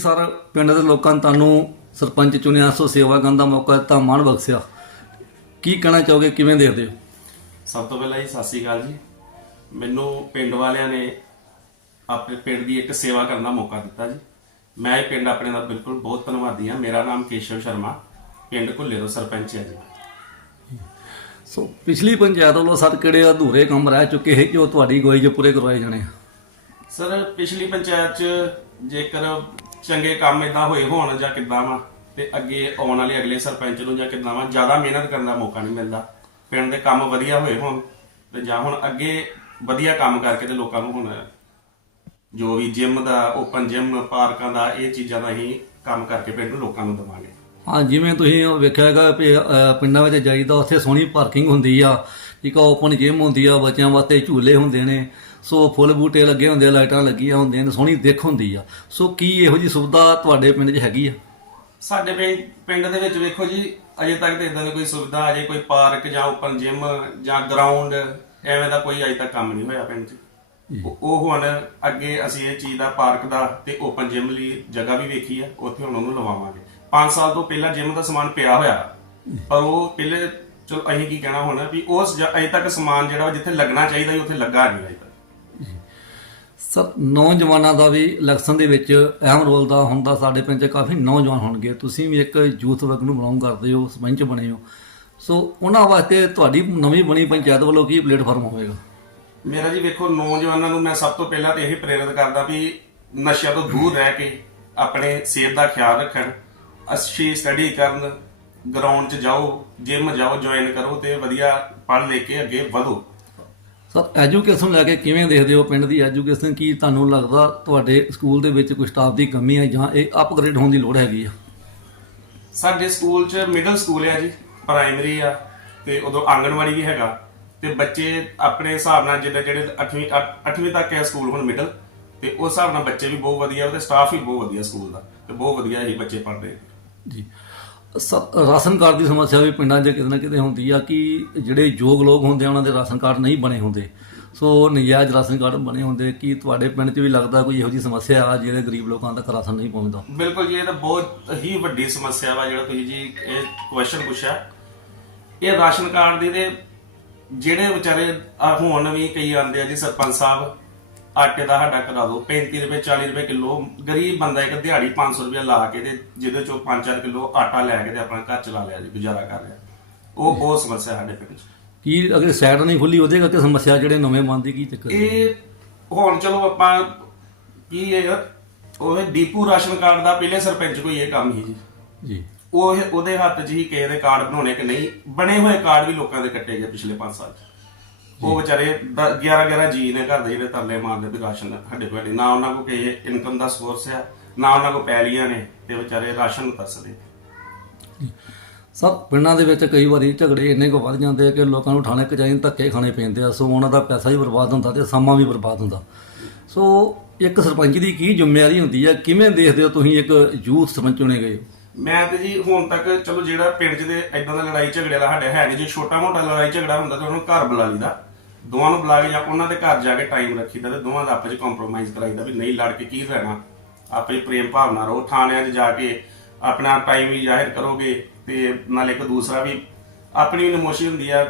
sir ਪਿੰਡ ਦੇ ਲੋਕਾਂ ਨੇ ਤੁਹਾਨੂੰ ਸਰਪੰਚ ਚੁਣਿਆ ਸੋ ਸੇਵਾ ਕਰਨ ਦਾ ਮੌਕਾ ਦਿੱਤਾ ਮਾਣ ਬਖਸ਼ਿਆ ਕੀ ਕਹਿਣਾ ਚਾਹੋਗੇ ਕਿਵੇਂ ਦੇਖਦੇ ਹੋ ਸਭ ਤੋਂ ਪਹਿਲਾਂ ਜੀ ਸਤਿ ਸ੍ਰੀ ਅਕਾਲ ਜੀ ਮੈਨੂੰ ਪਿੰਡ ਵਾਲਿਆਂ ਨੇ ਆਪਣੇ ਪਿੰਡ ਦੀ ਇੱਕ ਸੇਵਾ ਕਰਨ ਦਾ ਮੌਕਾ ਦਿੱਤਾ ਜੀ ਮੈਂ ਇਹ ਪਿੰਡ ਆਪਣੇ ਦਾ ਬਿਲਕੁਲ ਬਹੁਤ ਧੰਨਵਾਦੀ ਹਾਂ ਮੇਰਾ ਨਾਮ ਕੇਸ਼ਵ ਸ਼ਰਮਾ ਪਿੰਡ ਘੁੱਲੇ ਤੋਂ ਸਰਪੰਚ ਹਾਂ ਜੀ ਸੋ ਪਿਛਲੀ ਪੰਚਾਇਤ ਵੱਲੋਂ ਸਰ ਕਿਹੜੇ ਅਧੂਰੇ ਕੰਮ ਰਹਿ ਚੁੱਕੇ ਹੈ ਕਿ ਉਹ ਤੁਹਾਡੀ ਗੋਈ ਜੇ ਪੂਰੇ ਕਰਵਾਏ ਜਾਣੇ ਸਰ ਪਿਛਲੀ ਪੰਚਾਇਤ ਚ ਜੇਕਰ ਚੰਗੇ ਕੰਮ ਇਦਾਂ ਹੋਏ ਹੋਣ ਜਾਂ ਕਿਦਾਂ ਵਾ ਤੇ ਅੱਗੇ ਆਉਣ ਵਾਲੇ ਅਗਲੇ ਸਰਪੰਚ ਨੂੰ ਜਾਂ ਕਿਦਾਂ ਵਾ ਜ਼ਿਆਦਾ ਮਿਹਨਤ ਕਰਨ ਦਾ ਮੌਕਾ ਨਹੀਂ ਮਿਲਦਾ ਪਿੰਡ ਦੇ ਕੰਮ ਵਧੀਆ ਹੋਏ ਹੋਣ ਤੇ ਜਾਂ ਹੁਣ ਅੱਗੇ ਵਧੀਆ ਕੰਮ ਕਰਕੇ ਤੇ ਲੋਕਾਂ ਨੂੰ ਹੁਣ ਜੋ ਵੀ ਜਿਮ ਦਾ ਓਪਨ ਜਿਮ ਪਾਰਕਾਂ ਦਾ ਇਹ ਚੀਜ਼ਾਂ ਦਾ ਹੀ ਕੰਮ ਕਰਕੇ ਪਿੰਡ ਨੂੰ ਲੋਕਾਂ ਨੂੰ ਦਵਾਂਗੇ ਹਾਂ ਜਿਵੇਂ ਤੁਸੀਂ ਵੇਖਿਆਗਾ ਪਿੰਡਾਂ ਵਿੱਚ ਜਾਈਦਾ ਉੱਥੇ ਸੋਹਣੀ ਪਾਰਕਿੰਗ ਹੁੰਦੀ ਆ ਠੀਕ ਆ ਓਪਨ ਜਿਮ ਹੁੰਦੀ ਆ ਬੱਚਿਆਂ ਵਾਸਤੇ ਝੂਲੇ ਹੁੰਦੇ ਨੇ ਸੋ ਫੁੱਲ ਬੂਟੇ ਲੱਗੇ ਹੁੰਦੇ ਆ ਲਾਈਟਾਂ ਲੱਗੀਆਂ ਹੁੰਦੀਆਂ ਨੇ ਸੋਹਣੀ ਦੇਖ ਹੁੰਦੀ ਆ ਸੋ ਕੀ ਇਹੋ ਜੀ ਸੁਵਿਧਾ ਤੁਹਾਡੇ ਪਿੰਡ 'ਚ ਹੈਗੀ ਆ ਸਾਡੇ ਪਿੰਡ ਦੇ ਵਿੱਚ ਵੇਖੋ ਜੀ ਅਜੇ ਤੱਕ ਤੇ ਇਦਾਂ ਦੀ ਕੋਈ ਸੁਵਿਧਾ ਅਜੇ ਕੋਈ ਪਾਰਕ ਜਾਂ ਓਪਨ ਜਿਮ ਜਾਂ ਗਰਾਊਂਡ ਐਵੇਂ ਦਾ ਕੋਈ ਅਜੇ ਤੱਕ ਕੰਮ ਨਹੀਂ ਹੋਇਆ ਪਿੰਡ 'ਚ ਉਹ ਹੁਣ ਅੱਗੇ ਅਸੀਂ ਇਹ ਚੀਜ਼ ਦਾ ਪਾਰਕ ਦਾ ਤੇ ਓਪਨ ਜਿਮ ਲਈ ਜਗ੍ਹਾ ਵੀ ਵੇਖੀ ਆ ਉੱਥੇ ਹੁਣ ਉਹਨੂੰ ਲਵਾਵਾਂਗੇ 5 ਸਾਲ ਤੋਂ ਪਹਿਲਾਂ ਜਿਮ ਦਾ ਸਮਾਨ ਪਿਆ ਹੋਇਆ ਪਰ ਉਹ ਪਹਿਲੇ ਚਲੋ ਅਸੀਂ ਕੀ ਕਹਿਣਾ ਹੁਣ ਵੀ ਉਸ ਅਜੇ ਤੱਕ ਸਮਾਨ ਜਿਹੜਾ ਜਿੱਥੇ ਲੱਗਣਾ ਚਾਹੀਦਾ ਸੀ ਉੱਥੇ ਲੱਗਾ ਨਹੀਂ ਅਜੇ ਤੱਕ ਨੌਜਵਾਨਾਂ ਦਾ ਵੀ ਇਲੈਕਸ਼ਨ ਦੇ ਵਿੱਚ ਅਹਿਮ ਰੋਲ ਦਾ ਹੁੰਦਾ ਸਾਡੇ ਪਿੰਡ 'ਚ ਕਾਫੀ ਨੌਜਵਾਨ ਹੋਣਗੇ ਤੁਸੀਂ ਵੀ ਇੱਕ ਯੂਥ ਵਰਗ ਨੂੰ ਬਿਲੋਂਗ ਕਰਦੇ ਹੋ ਸਪੰਚ ਬਣੇ ਹੋ ਸੋ ਉਹਨਾਂ ਵਾਸਤੇ ਤੁਹਾਡੀ ਨਵੀਂ ਬਣੀ ਪੰਚਾਇਤ ਵੱਲੋਂ ਕੀ ਪਲੇਟਫਾਰਮ ਹੋਵੇਗਾ ਮੇਰਾ ਜੀ ਵੇਖੋ ਨੌਜਵਾਨਾਂ ਨੂੰ ਮੈਂ ਸਭ ਤੋਂ ਪਹਿਲਾਂ ਤੇ ਇਹ ਪ੍ਰੇਰਿਤ ਕਰਦਾ ਵੀ ਨਸ਼ਿਆਂ ਤੋਂ ਦੂਰ ਰਹਿ ਕੇ ਆਪਣੇ ਸਿਹਤ ਦਾ ਖਿਆਲ ਰੱਖਣ ਅੱਛੀ ਸਟੱਡੀ ਕਰਨ ਗਰਾਊਂਡ 'ਚ ਜਾਓ ਜਿਮ ਜਾਓ ਜੁਆਇਨ ਕਰੋ ਤੇ ਵਧੀਆ ਪੜ੍ਹ ਲੈ ਕੇ ਅੱਗੇ ਵਧੋ ਸਰ ਐਜੂਕੇਸ਼ਨ ਲੈ ਕੇ ਕਿਵੇਂ ਦੇਖਦੇ ਹੋ ਪਿੰਡ ਦੀ ਐਜੂਕੇਸ਼ਨ ਕੀ ਤੁਹਾਨੂੰ ਲੱਗਦਾ ਤੁਹਾਡੇ ਸਕੂਲ ਦੇ ਵਿੱਚ ਕੋਈ ਸਟਾਫ ਦੀ ਕਮੀ ਹੈ ਜਾਂ ਇਹ ਅਪਗ੍ਰੇਡ ਹੋਣ ਦੀ ਲੋੜ ਹੈਗੀ ਆ ਸਾਡੇ ਸਕੂਲ 'ਚ ਮਿਡਲ ਸਕੂਲ ਹੈ ਜੀ ਪ੍ਰਾਇਮਰੀ ਆ ਤੇ ਉਦੋਂ ਆਂਗਣਵਾੜੀ ਵੀ ਹੈਗਾ ਤੇ ਬੱਚੇ ਆਪਣੇ ਹਿਸਾਬ ਨਾਲ ਜਿੱਦਾਂ ਜਿਹੜੇ 8ਵੀਂ 8ਵੀਂ ਤੱਕ ਹੈ ਸਕੂਲ ਹੁਣ ਮਿਡਲ ਤੇ ਉਸ ਹਿਸਾਬ ਨਾਲ ਬੱਚੇ ਵੀ ਬਹੁਤ ਵਧੀਆ ਉਹਦੇ ਸਟਾਫ ਵੀ ਬਹੁਤ ਵਧੀਆ ਸਕੂਲ ਦਾ ਤੇ ਬਹੁਤ ਵਧੀਆ ਹੀ ਬੱਚੇ ਪੜ੍ਹਦੇ ਜੀ ਰਾਸ਼ਨ ਕਾਰਡ ਦੀ ਸਮੱਸਿਆ ਵੀ ਪਿੰਡਾਂ 'ਚ ਕਿਤੇ ਨਾ ਕਿਤੇ ਹੁੰਦੀ ਆ ਕਿ ਜਿਹੜੇ ਯੋਗ ਲੋਕ ਹੁੰਦੇ ਆ ਉਹਨਾਂ ਦੇ ਰਾਸ਼ਨ ਕਾਰਡ ਨਹੀਂ ਬਣੇ ਹੁੰਦੇ ਸੋ ਨਜਾਇਜ਼ ਰਾਸ਼ਨ ਕਾਰਡ ਬਣੇ ਹੁੰਦੇ ਕਿ ਤੁਹਾਡੇ ਪਿੰਡ 'ਚ ਵੀ ਲੱਗਦਾ ਕੋਈ ਇਹੋ ਜੀ ਸਮੱਸਿਆ ਆ ਜਿਹੜੇ ਗਰੀਬ ਲੋਕਾਂ ਤੱਕ ਰਾਸ਼ਨ ਨਹੀਂ ਪਹੁੰਚਦਾ ਬਿਲਕੁਲ ਜੀ ਇਹ ਤਾਂ ਬਹੁਤ ਹੀ ਵੱਡੀ ਸਮੱਸਿਆ ਵਾ ਜਿਹੜਾ ਤੁਸੀਂ ਜੀ ਇਹ ਕੁਐਸਚਨ ਪੁੱਛਿਆ ਇਹ ਰਾਸ਼ਨ ਕਾਰਡ ਦੇ ਜਿਹੜੇ ਵਿਚਾਰੇ ਹੁਣ ਵੀ ਕਈ ਆਉਂਦੇ ਆ ਜੀ ਸਰਪੰਚ ਸਾਹਿਬ ਆਟੇ ਦਾ ਸਾਡਾ ਕਰਾ ਦੋ 35 ਰੁਪਏ 40 ਰੁਪਏ ਕਿਲੋ ਗਰੀਬ ਬੰਦਾ ਇੱਕ ਦਿਹਾੜੀ 500 ਰੁਪਏ ਲਾ ਕੇ ਤੇ ਜਿਹਦੇ ਚੋਂ 5-4 ਕਿਲੋ ਆਟਾ ਲੈ ਕੇ ਤੇ ਆਪਣਾ ਘਰ ਚਲਾ ਲਿਆ ਜੀ ਗੁਜ਼ਾਰਾ ਕਰ ਰਿਹਾ ਉਹ ਬਹੁਤ ਸਮੱਸਿਆ ਸਾਡੇ ਪਿੰਡ 'ਚ ਕੀ ਅਗਰ ਸਾਈਡ ਨਹੀਂ ਖੁੱਲੀ ਉਹਦੇ ਕਰਕੇ ਸਮੱਸਿਆ ਜਿਹੜੇ ਨਵੇਂ ਬੰਦੇ ਕੀ ਚੱਕਰ ਇਹ ਹੁਣ ਚਲੋ ਆਪਾਂ ਕੀ ਇਹ ਉਹ ਦੀਪੂ ਰਾਸ਼ਨ ਕਾਰਡ ਦਾ ਪਹਿਲੇ ਸਰਪੰਚ ਕੋਈ ਇਹ ਕੰਮ ਹੀ ਜੀ ਜੀ ਉਹ ਉਹਦੇ ਹੱਥ 'ਚ ਹੀ ਕਿਸੇ ਦੇ ਕਾਰਡ ਬਣਾਉਣੇ ਕਿ ਨਹੀਂ ਬਣੇ ਹੋਏ ਕਾਰਡ ਵੀ ਲੋਕਾਂ ਦੇ ਕੱਟੇ ਗਏ ਪਿਛਲੇ 5 ਸਾਲ 'ਚ ਉਹ ਵਿਚਾਰੇ 11 11 ਜੀ ਨੇ ਘਰ ਦੇ ਜਿਹੜੇ ਤਰਲੇ ਮਾਰਦੇ ਬਿਗਾਸ਼ਨ ਹੱਡੇ ਕੋਲ ਨਾ ਉਹਨਾਂ ਕੋ ਕੇ ਇਨਕਮ ਦਾ ਸੋਰਸ ਆ ਨਾ ਉਹਨਾਂ ਕੋ ਪੈਲੀਆਂ ਨੇ ਤੇ ਵਿਚਾਰੇ ਰਾਸ਼ਨ ਨੂੰ ਤਰਸਦੇ ਸਭ ਪਿੰਡਾਂ ਦੇ ਵਿੱਚ ਕਈ ਵਾਰੀ ਝਗੜੇ ਇੰਨੇ ਕੋ ਵੱਧ ਜਾਂਦੇ ਆ ਕਿ ਲੋਕਾਂ ਨੂੰ ਥਾਣੇ ਕਚਾਈ ਧੱਕੇ ਖਾਣੇ ਪੈਂਦੇ ਆ ਸੋ ਉਹਨਾਂ ਦਾ ਪੈਸਾ ਵੀ ਬਰਬਾਦ ਹੁੰਦਾ ਤੇ ਸਮਾਂ ਵੀ ਬਰਬਾਦ ਹੁੰਦਾ ਸੋ ਇੱਕ ਸਰਪੰਚ ਦੀ ਕੀ ਜ਼ਿੰਮੇਵਾਰੀ ਹੁੰਦੀ ਆ ਕਿਵੇਂ ਦੇਖਦੇ ਹੋ ਤੁਸੀਂ ਇੱਕ ਯੂਥ ਸਰਪੰਚ ਹੋਣੇ ਗਏ ਮੈਂ ਤੇ ਜੀ ਹੁਣ ਤੱਕ ਚਲੋ ਜਿਹੜਾ ਪਿੰਡ ਦੇ ਐਦਾਂ ਦਾ ਲੜਾਈ ਝਗੜੇ ਦਾ ਸਾਡੇ ਹੈ ਨਹੀਂ ਜੇ ਛੋਟਾ ਮੋਟਾ ਲੜਾਈ ਝਗੜਾ ਹੁੰਦਾ ਤਾਂ ਉਹਨੂੰ ਘਰ ਬੁਲਾ ਲਈਦਾ ਦੋਵਾਂ ਨੂੰ ਬੁਲਾ ਕੇ ਜਾਂ ਉਹਨਾਂ ਦੇ ਘਰ ਜਾ ਕੇ ਟਾਈਮ ਰੱਖੀਦਾ ਤੇ ਦੋਵਾਂ ਦਾ ਆਪਸ ਵਿੱਚ ਕੰਪਰੋਮਾਈਜ਼ ਕਰਾਈਦਾ ਵੀ ਨਹੀਂ ਲੜ ਕੇ ਕੀ ਰਹਿਣਾ ਆਪੇ ਪ੍ਰੇਮ ਭਾਵਨਾ ਰੋ ਥਾਣਿਆਂ 'ਚ ਜਾ ਕੇ ਆਪਣਾ ਟਾਈਮ ਵੀ ਜ਼ਾਹਿਰ ਕਰੋਗੇ ਤੇ ਨਾਲ ਇੱਕ ਦੂਸਰਾ ਵੀ ਆਪਣੀ ਵੀ ਨਮੋਸ਼ੀ ਹੁੰਦੀ ਆ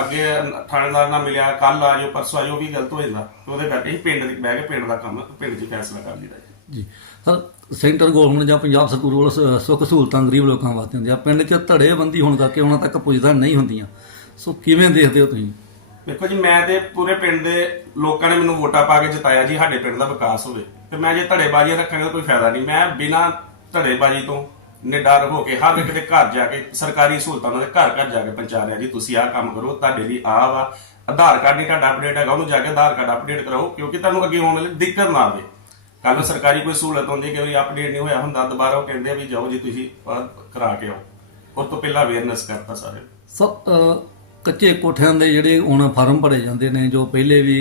ਅੱਗੇ ਥਾਣੇਦਾਰ ਨਾਲ ਮਿਲਿਆ ਕੱਲ ਆ ਜਾਓ ਪਰਸੋਂ ਆ ਜਾਓ ਵੀ ਗਲਤ ਹੋ ਜਾਂਦਾ ਉਹਦੇ ਕਰਕੇ ਹੀ ਪਿੰਡ ਦੇ ਬਹਿ ਕੇ ਪਿੰਡ ਦਾ ਕੰਮ ਪਿੰਡ 'ਚ ਫੈਸਲਾ ਕਰ ਲਈਦਾ ਜੀ ਸਰ ਸੈਂਟਰ ਗਵਰਨਮੈਂਟ ਜਾਂ ਪੰਜਾਬ ਸਰਕਾਰ ਵੱਲੋਂ ਸੁੱਖ ਸਹੂਲਤਾਂ ਗਰੀਬ ਲੋਕਾਂ ਵਾਸਤੇ ਹੁੰਦੀਆਂ ਪਿੰਡ 'ਚ ਧੜੇ ਬੰਦੀ ਹੋਣ ਕਰਕੇ ਉਹਨਾਂ ਤੱਕ ਪੁੱਜਦਾ ਨਹੀਂ ਹੁੰਦੀਆਂ ਸੋ ਕਿਵੇਂ ਦੇਖਦੇ ਹੋ ਤੁਸੀਂ ਦੇਖੋ ਜੀ ਮੈਂ ਤੇ ਪੂਰੇ ਪਿੰਡ ਦੇ ਲੋਕਾਂ ਨੇ ਮੈਨੂੰ ਵੋਟਾਂ ਪਾ ਕੇ ਜਿਤਾਇਆ ਜੀ ਸਾਡੇ ਪਿੰਡ ਦਾ ਵਿਕਾਸ ਹੋਵੇ ਤੇ ਮੈਂ ਜੇ ਧੜੇਬਾਜ਼ੀਆਂ ਰੱਖਾਂਗਾ ਤਾਂ ਕੋਈ ਫਾਇਦਾ ਨਹੀਂ ਮੈਂ ਬਿਨਾ ਧੜੇਬਾਜ਼ੀ ਤੋਂ ਨਿਡਰ ਹੋ ਕੇ ਹਰ ਇੱਕ ਦੇ ਘਰ ਜਾ ਕੇ ਸਰਕਾਰੀ ਸਹੂਲਤਾਂ ਦੇ ਘਰ ਘਰ ਜਾ ਕੇ ਪਹੁੰਚਾ ਰਿਹਾ ਜੀ ਤੁਸੀਂ ਆਹ ਕੰਮ ਕਰੋ ਤੁਹਾਡੇ ਲਈ ਆਹ ਵਾ ਆਧਾਰ ਕਾਰਡ ਨਹੀਂ ਤੁਹਾਡਾ ਅਪਡੇਟ ਹੈਗਾ ਉਹਨੂੰ ਜਾ ਕੇ ਆਧਾਰ ਕਾਰਡ ਅਪਡੇਟ ਕਰਾਓ ਕਿਉਂਕਿ ਤੁਹਾਨੂੰ ਅੱਗੇ ਆਉਣ ਵਾਲੇ ਦਿੱਕਤ ਨਾ ਆਵੇ ਕੱਲ ਨੂੰ ਸਰਕਾਰੀ ਕੋਈ ਸਹੂਲਤ ਹੁੰਦੀ ਕਿ ਵੀ ਅਪਡੇਟ ਨਹੀਂ ਹੋਇਆ ਹੁੰਦਾ ਦੁਬਾਰਾ ਉਹ ਕਹਿੰਦੇ ਆ ਵੀ ਜਾਓ ਜੀ ਤੁਸੀਂ ਕਰਾ ਕੇ ਆਓ ਉਸ ਤੋਂ ਪਹਿਲਾਂ ਅਵੇਅਰਨੈਸ ਕਰਤਾ ਸਾਰੇ ਸੋ ਕੱਚੇ ਕੋਠਿਆਂ ਦੇ ਜਿਹੜੇ ਹੁਣ ਫਾਰਮ ਭਰੇ ਜਾਂਦੇ ਨੇ ਜੋ ਪਹਿਲੇ ਵੀ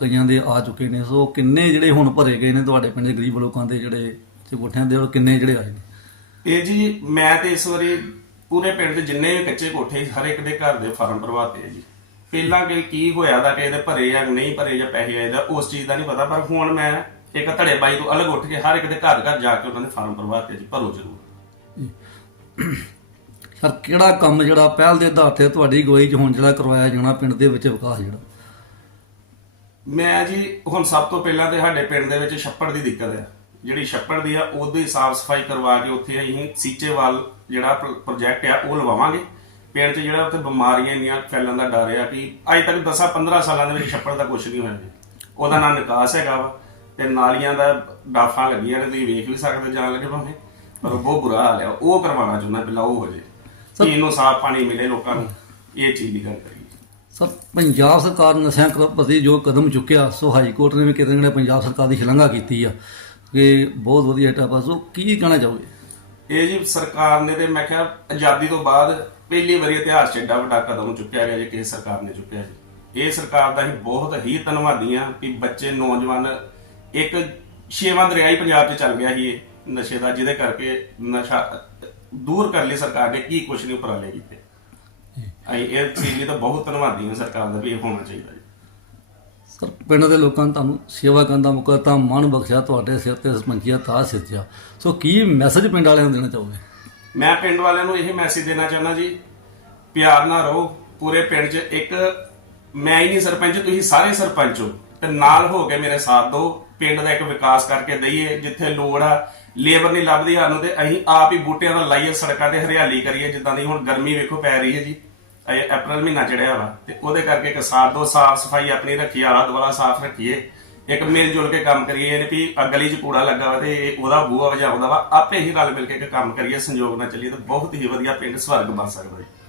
ਕਈਆਂ ਦੇ ਆ ਚੁੱਕੇ ਨੇ ਸੋ ਕਿੰਨੇ ਜਿਹੜੇ ਹੁਣ ਭਰੇ ਗਏ ਨੇ ਤੁਹਾਡੇ ਪਿੰਡ ਦੇ ਗਰੀਬ ਲੋਕਾਂ ਦੇ ਜਿਹੜੇ ਤੇ ਕੋਠਿਆਂ ਦੇ ਉਹ ਕਿੰਨੇ ਜਿਹੜੇ ਆਏ ਨੇ ਇਹ ਜੀ ਮੈਂ ਤੇ ਇਸ ਵਾਰੀ ਪੂਰੇ ਪਿੰਡ ਦੇ ਜਿੰਨੇ ਵੀ ਕੱਚੇ ਕੋਠੇ ਹਰ ਇੱਕ ਦੇ ਘਰ ਦੇ ਫਾਰਮ ਭਰਵਾਤੇ ਆ ਜੀ ਪਹਿਲਾਂ ਕਿ ਕੀ ਹੋਇਆ ਦਾ ਕਿ ਇਹਦੇ ਭਰੇ ਜਾਂ ਨਹੀਂ ਭਰੇ ਜਾਂ ਪੈਸੇ ਆਏ ਦਾ ਉਸ ਚੀਜ਼ ਦਾ ਨਹੀਂ ਪਤਾ ਪਰ ਹੁਣ ਮੈਂ ਇੱਕ ਧੜੇ ਬਾਈ ਤੋਂ ਅਲੱਗ ਉੱਠ ਕੇ ਹਰ ਇੱਕ ਦੇ ਘਰ ਘਰ ਜਾ ਕੇ ਉਹਨਾਂ ਦੇ ਫਾਰਮ ਭਰਵਾਤੇ ਜੀ ਭਰੋ ਜ਼ਰੂਰ ਔਰ ਕਿਹੜਾ ਕੰਮ ਜਿਹੜਾ ਪਹਿਲ ਦੇ ਆਧਾਰ ਤੇ ਤੁਹਾਡੀ ਗੋਈ 'ਚ ਹੁਣ ਜਿਹੜਾ ਕਰਵਾਇਆ ਜਾਣਾ ਪਿੰਡ ਦੇ ਵਿੱਚ ਵਿਕਾਸ ਜਿਹੜਾ ਮੈਂ ਜੀ ਹੁਣ ਸਭ ਤੋਂ ਪਹਿਲਾਂ ਤੇ ਸਾਡੇ ਪਿੰਡ ਦੇ ਵਿੱਚ ਛੱਪੜ ਦੀ ਦਿੱਕਤ ਹੈ ਜਿਹੜੀ ਛੱਪੜ ਦੀ ਆ ਉਹਦੀ ਸਾਫ਼ ਸਫਾਈ ਕਰਵਾ ਕੇ ਉੱਥੇ ਅਸੀਂ ਸੀਚੇਵਾਲ ਜਿਹੜਾ ਪ੍ਰੋਜੈਕਟ ਆ ਉਹ ਲਵਾਵਾਂਗੇ ਪਿੰਡ 'ਚ ਜਿਹੜਾ ਉੱਥੇ ਬਿਮਾਰੀਆਂ ਇੰਨੀਆਂ ਫੈਲਣ ਦਾ ਡਰ ਆ ਕਿ ਅਜੇ ਤੱਕ 10-15 ਸਾਲਾਂ ਦੇ ਵਿੱਚ ਛੱਪੜ ਦਾ ਕੁਝ ਨਹੀਂ ਹੋਇਆ ਜੀ ਉਹਦਾ ਨਾ ਨਿਕਾਸ ਹੈਗਾ ਵਾ ਤੇ ਨਾਲੀਆਂ ਦਾ ਡਾਫਾ ਲੱਗੀਆਂ ਨੇ ਤੁਸੀਂ ਵੇਖ ਵੀ ਸਕਦੇ ਜਾਣ ਲੱਗੇ ਭਾਵੇਂ ਪਰ ਬਹੁਤ ਬੁਰਾ ਹਾਲ ਆ ਉਹ ਕਰਵਾਉਣਾ ਚਾਹੁੰਦਾ ਬਿਲਾਉ ਉਹ ਹੋ ਜੇ ਪੀਣ ਨੂੰ ਸਾਫ਼ ਪਾਣੀ ਮਿਲੇ ਲੋਕਾਂ ਨੂੰ ਇਹ ਚੀਜ਼ ਦੀ ਗੱਲ ਕਰੀਏ ਸਰ ਪੰਜਾਬ ਸਰਕਾਰ ਨਸ਼ਿਆਂ ਕ- ਪ੍ਰਤੀ ਜੋ ਕਦਮ ਚੁੱਕਿਆ ਸੋ ਹਾਈ ਕੋਰਟ ਨੇ ਵੀ ਕਿਤੇ ਨਾ ਪੰਜਾਬ ਸਰਕਾਰ ਦੀ ਸ਼ਲਾਘਾ ਕੀਤੀ ਆ ਕਿ ਬਹੁਤ ਵਧੀਆ ਟਾਪਾ ਸੋ ਕੀ ਕਹਿਣਾ ਚਾਹੋਗੇ ਇਹ ਜੀ ਸਰਕਾਰ ਨੇ ਤੇ ਮੈਂ ਕਿਹਾ ਆਜ਼ਾਦੀ ਤੋਂ ਬਾਅਦ ਪਹਿਲੀ ਵਾਰੀ ਇਤਿਹਾਸ 'ਚ ਏਡਾ ਵੱਡਾ ਕਦਮ ਚੁੱਕਿਆ ਗਿਆ ਜੇ ਕਿਸੇ ਸਰਕਾਰ ਨੇ ਚੁੱਕਿਆ ਜੀ ਇਹ ਸਰਕਾਰ ਦਾ ਹੀ ਬਹੁਤ ਹੀ ਧੰਨਵਾਦੀ ਕਿ ਬੱਚੇ ਨੌਜਵਾਨ ਇੱਕ ਛੇਵਾਂ ਦਰਿਆਈ ਪੰਜਾਬ 'ਚ ਚੱਲ ਗਿਆ ਸੀ ਇਹ ਨਸ਼ੇ ਦਾ ਜਿਹਦੇ ਕਰਕੇ ਨਸ਼ਾ ਦੂਰ ਕਰ ਲਈ ਸਰਕਾਰ ਨੇ ਕੀ ਕੁਛ ਨਹੀਂ ਉਪਰਾਲੇ ਕੀਤੇ ਅਸੀਂ ਇਹ ਚੀਜ਼ ਲਈ ਤਾਂ ਬਹੁਤ ਧੰਨਵਾਦੀ ਹਾਂ ਸਰਕਾਰ ਦਾ ਵੀ ਇਹ ਹੋਣਾ ਚਾਹੀਦਾ ਜੀ ਸਰ ਪਿੰਡ ਦੇ ਲੋਕਾਂ ਨੂੰ ਤੁਹਾਨੂੰ ਸੇਵਾ ਕਰਨ ਦਾ ਮੌਕਾ ਤਾਂ ਮਨ ਬਖਸ਼ਿਆ ਤੁਹਾਡੇ ਸਿਰ ਤੇ ਸਰਪੰਚੀਆ ਤਾਂ ਸਿੱਧਿਆ ਸੋ ਕੀ ਮੈਸੇਜ ਪਿੰਡ ਵਾਲਿਆਂ ਨੂੰ ਦੇਣਾ ਚਾਹੋਗੇ ਮੈਂ ਪਿੰਡ ਵਾਲਿਆਂ ਨੂੰ ਇਹ ਮੈਸੇਜ ਦੇਣਾ ਚਾਹੁੰਦਾ ਜੀ ਪਿਆਰ ਨਾਲ ਰਹੋ ਪੂਰੇ ਪਿੰਡ 'ਚ ਇੱਕ ਮੈਂ ਹੀ ਨਹੀਂ ਸਰਪੰਚ ਤੁਸੀਂ ਸਾਰੇ ਸਰਪੰਚ ਹੋ ਤੇ ਨਾਲ ਹੋ ਕੇ ਮੇਰੇ ਸਾਥ ਦੋ ਪਿੰਡ ਦਾ ਇੱਕ ਵਿਕਾਸ ਕਰਕੇ ਦਈਏ ਜਿੱਥੇ ਲੋੜ ਆ ਲੇਬਰ ਨਹੀਂ ਲੱਭਦੀ ਸਾਨੂੰ ਤੇ ਅਸੀਂ ਆਪ ਹੀ ਬੂਟਿਆਂ ਦਾ ਲਾਈਏ ਸੜਕਾਂ ਤੇ ਹਰਿਆਲੀ ਕਰੀਏ ਜਿੱਦਾਂ ਦੀ ਹੁਣ ਗਰਮੀ ਵੇਖੋ ਪੈ ਰਹੀ ਹੈ ਜੀ ਇਹ ਅਪ੍ਰੈਲ ਮਹੀਨਾ ਚੜਿਆ ਵਾ ਤੇ ਉਹਦੇ ਕਰਕੇ ਕਿਸਾਨ ਤੋਂ ਸਾਫ ਸਫਾਈ ਆਪਣੀ ਰੱਖੀ ਆਲਾ ਦੁਆਲਾ ਸਾਫ ਰੱਖੀਏ ਇੱਕ ਮਿਲ ਜੁਲ ਕੇ ਕੰਮ ਕਰੀਏ ਇਹਨੇ ਵੀ ਅਗਲੀ 'ਚ ਕੂੜਾ ਲੱਗਾ ਵਾ ਤੇ ਉਹਦਾ ਬੂਹਾ ਵਜਾਉਂਦਾ ਵਾ ਆਪੇ ਹੀ ਰਲ ਮਿਲ ਕੇ ਕੰਮ ਕਰੀਏ ਸੰਯੋਗ ਨਾਲ ਚੱਲੀਏ ਤਾਂ ਬਹੁਤ ਹੀ ਵਧੀਆ ਪਿੰਡ ਸਵਰਗ ਬਣ ਸਕਦਾ ਹੈ